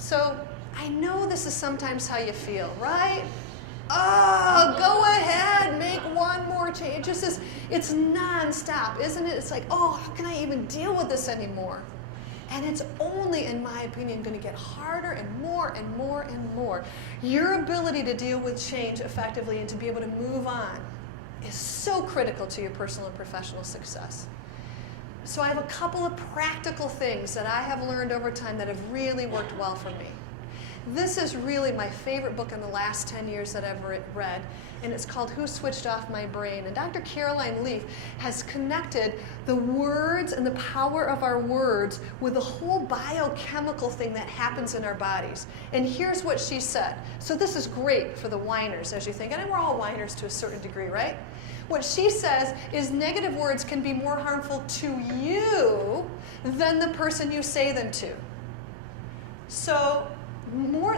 So I know this is sometimes how you feel, right? Oh, go ahead, make one more change. It's nonstop, isn't it? It's like, oh, how can I even deal with this anymore? And it's only, in my opinion, going to get harder and more and more and more. Your ability to deal with change effectively and to be able to move on is so critical to your personal and professional success. So I have a couple of practical things that I have learned over time that have really worked well for me. This is really my favorite book in the last 10 years that I've read, and it's called Who Switched Off My Brain? And Dr. Caroline Leaf has connected the words and the power of our words with the whole biochemical thing that happens in our bodies. And here's what she said. So this is great for the whiners, as you think. And we're all whiners to a certain degree, right? What she says is negative words can be more harmful to you than the person you say them to. So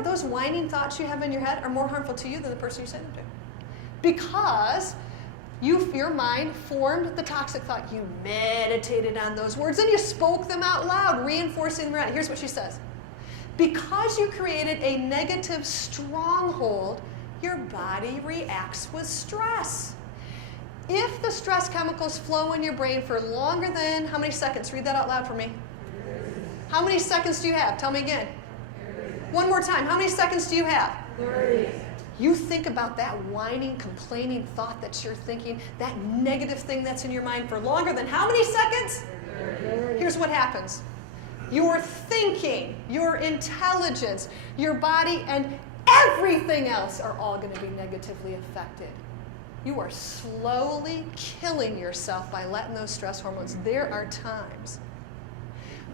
those whining thoughts you have in your head are more harmful to you than the person you say them to. Because your mind formed the toxic thought. You meditated on those words and you spoke them out loud, reinforcing them around. Here's what she says. Because you created a negative stronghold, your body reacts with stress. If the stress chemicals flow in your brain for longer than, how many seconds? Read that out loud for me. How many seconds do you have? Tell me again. One more time. How many seconds do you have? 30. You think about that whining, complaining thought that you're thinking, that negative thing that's in your mind for longer than how many seconds? 30. Here's what happens. Your thinking, your intelligence, your body, and everything else are all going to be negatively affected. You are slowly killing yourself by letting those stress hormones. There are times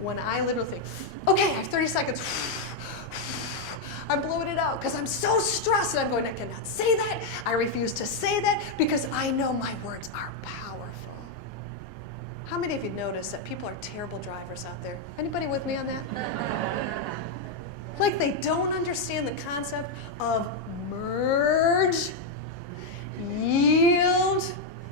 when I literally think, okay, I have 30 seconds. I'm blowing it out because I'm so stressed and I'm going, I cannot say that. I refuse to say that because I know my words are powerful. How many of you notice that people are terrible drivers out there? Anybody with me on that? Like they don't understand the concept of merge, yield.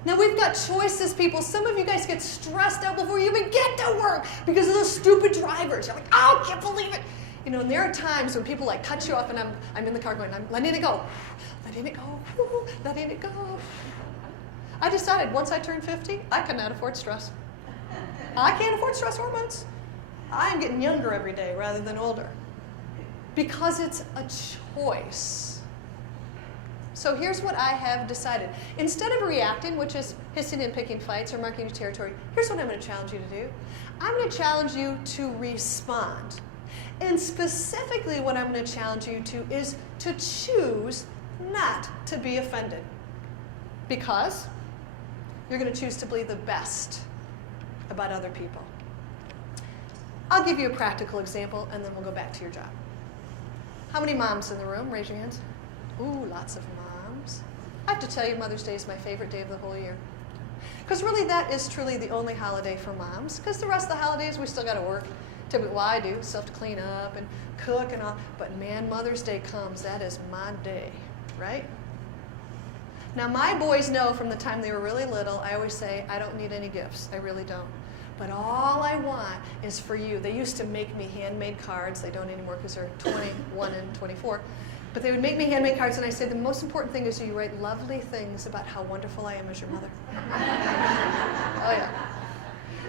Now we've got choices, people. Some of you guys get stressed out before you even get to work because of those stupid drivers. You're like, oh, I can't believe it. You know, and there are times when people like cut you off and I'm in the car going, I'm letting it go, letting it go, letting it go. I decided once I turned 50, I cannot afford stress. I can't afford stress hormones. I am getting younger every day rather than older because it's a choice. So here's what I have decided. Instead of reacting, which is hissing and picking fights or marking your territory, here's what I'm going to challenge you to do. I'm going to challenge you to respond. And specifically what I'm going to challenge you to is to choose not to be offended. Because you're going to choose to believe the best about other people. I'll give you a practical example and then we'll go back to your job. How many moms in the room? Raise your hands. Ooh, lots of moms. I have to tell you, Mother's Day is my favorite day of the whole year. Because really that is truly the only holiday for moms. Because the rest of the holidays we still got to work. Typically, well, I do, stuff to clean up and cook and all. But man, Mother's Day comes, that is my day, right? Now my boys know from the time they were really little, I always say, I don't need any gifts. I really don't. But all I want is for you. They used to make me handmade cards. They don't anymore because they're 21 and 24. But they would make me handmade cards, and I say, the most important thing is you write lovely things about how wonderful I am as your mother. Oh, yeah.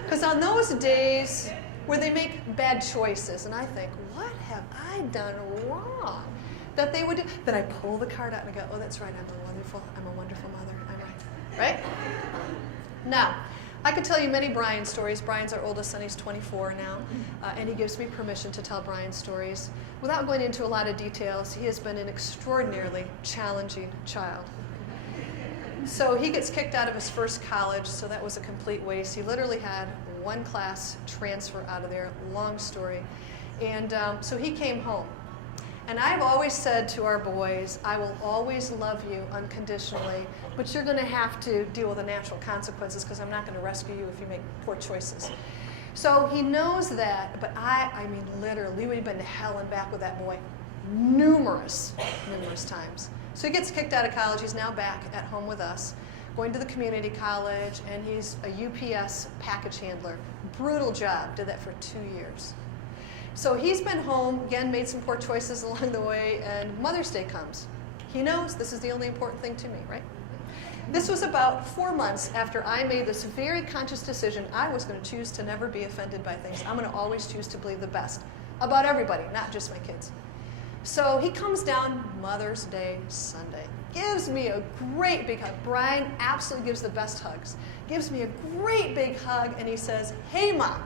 Because on those days where they make bad choices, and I think, what have I done wrong? That they would do, that I pull the card out and I go, oh, that's right, I'm a wonderful mother, I'm right. Now, I could tell you many Brian stories. Brian's our oldest son, he's 24 now, and he gives me permission to tell Brian stories. Without going into a lot of details, he has been an extraordinarily challenging child. So he gets kicked out of his first college, so that was a complete waste. He literally had one class transfer out of there, long story. And so he came home. And I've always said to our boys, I will always love you unconditionally, but you're going to have to deal with the natural consequences because I'm not going to rescue you if you make poor choices. So he knows that, but I mean literally, we've been to hell and back with that boy numerous times. So he gets kicked out of college. He's now back at home with us, going to the community college, and he's a UPS package handler. Brutal job. Did that for 2 years. So he's been home, again, made some poor choices along the way, and Mother's Day comes. He knows this is the only important thing to me, right? This was about 4 months after I made this very conscious decision. I was going to choose to never be offended by things. I'm going to always choose to believe the best about everybody, not just my kids. So he comes down Mother's Day Sunday, gives me a great big hug. Brian absolutely gives the best hugs. Gives me a great big hug, and he says, "Hey, Mom,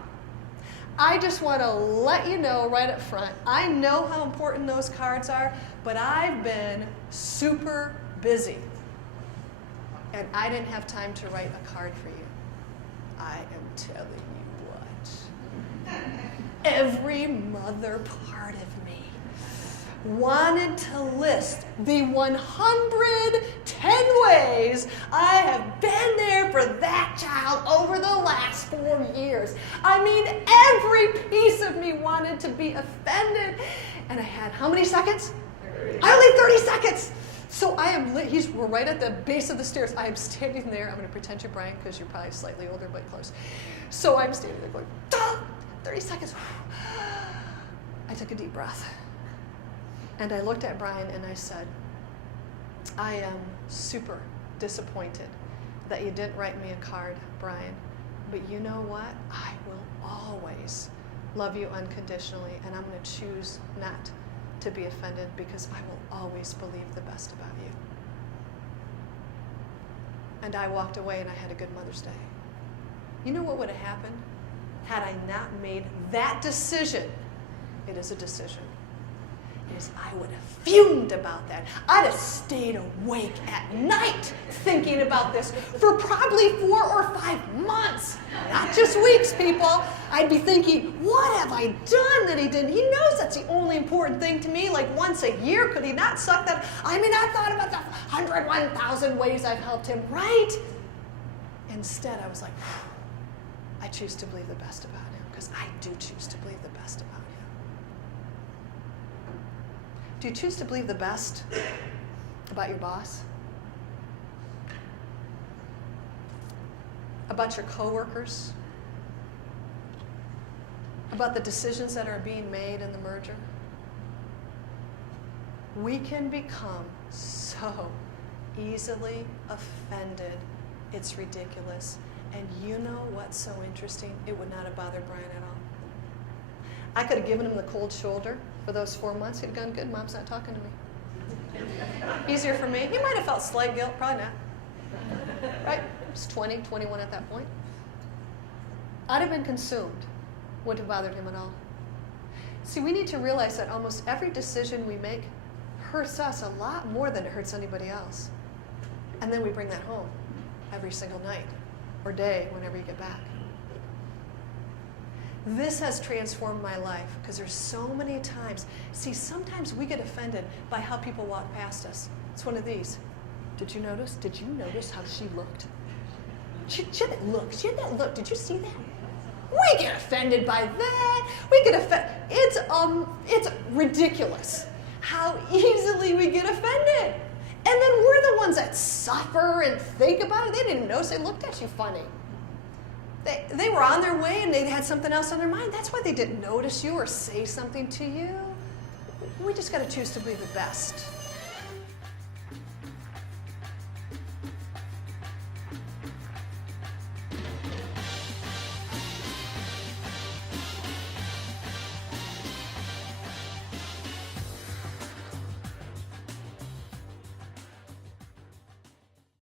I just want to let you know right up front, I know how important those cards are, but I've been super busy. And I didn't have time to write a card for you. I am telling you what. Every mother part of me wanted to list the 110 ways I have been there for that child over the last 4 years. I mean, every piece of me wanted to be offended. And I had how many seconds? 30. Only 30 seconds. So we're right at the base of the stairs. I am standing there. I'm going to pretend you're Brian because you're probably slightly older, but close. So I'm standing there going, 30 seconds. I took a deep breath. And I looked at Brian and I said, I am super disappointed that you didn't write me a card, Brian. But you know what? I will always love you unconditionally, and I'm going to choose not to be offended because I will always believe the best about you. And I walked away and I had a good Mother's Day. You know what would have happened had I not made that decision? It is a decision. I would have fumed about that. I'd have stayed awake at night thinking about this for probably 4 or 5 months. Not just weeks, people. I'd be thinking, what have I done that he didn't? He knows that's the only important thing to me, like once a year. Could he not suck that? I mean, I thought about the 101,000 ways I've helped him, right? Instead, I was like, I choose to believe the best about him because I do choose to believe the best about him. Do you choose to believe the best about your boss? About your coworkers? About the decisions that are being made in the merger? We can become so easily offended. It's ridiculous. And you know what's so interesting? It would not have bothered Brian at all. I could have given him the cold shoulder for those 4 months. He'd have gone, good, Mom's not talking to me. Easier for me. He might have felt slight guilt, probably not. Right? He was 20, 21 at that point. I'd have been consumed. Wouldn't have bothered him at all. See, we need to realize that almost every decision we make hurts us a lot more than it hurts anybody else. And then we bring that home every single night or day whenever you get back. This has transformed my life because there's so many times. See, sometimes we get offended by how people walk past us. It's one of these. Did you notice? Did you notice how she looked? She had that look. She had that look. Did you see that? We get offended by that. We get offended. It's ridiculous how easily we get offended. And then we're the ones that suffer and think about it. They didn't notice. They looked at you funny. They were on their way and they had something else on their mind. That's why they didn't notice you or say something to you. We just got to choose to be the best.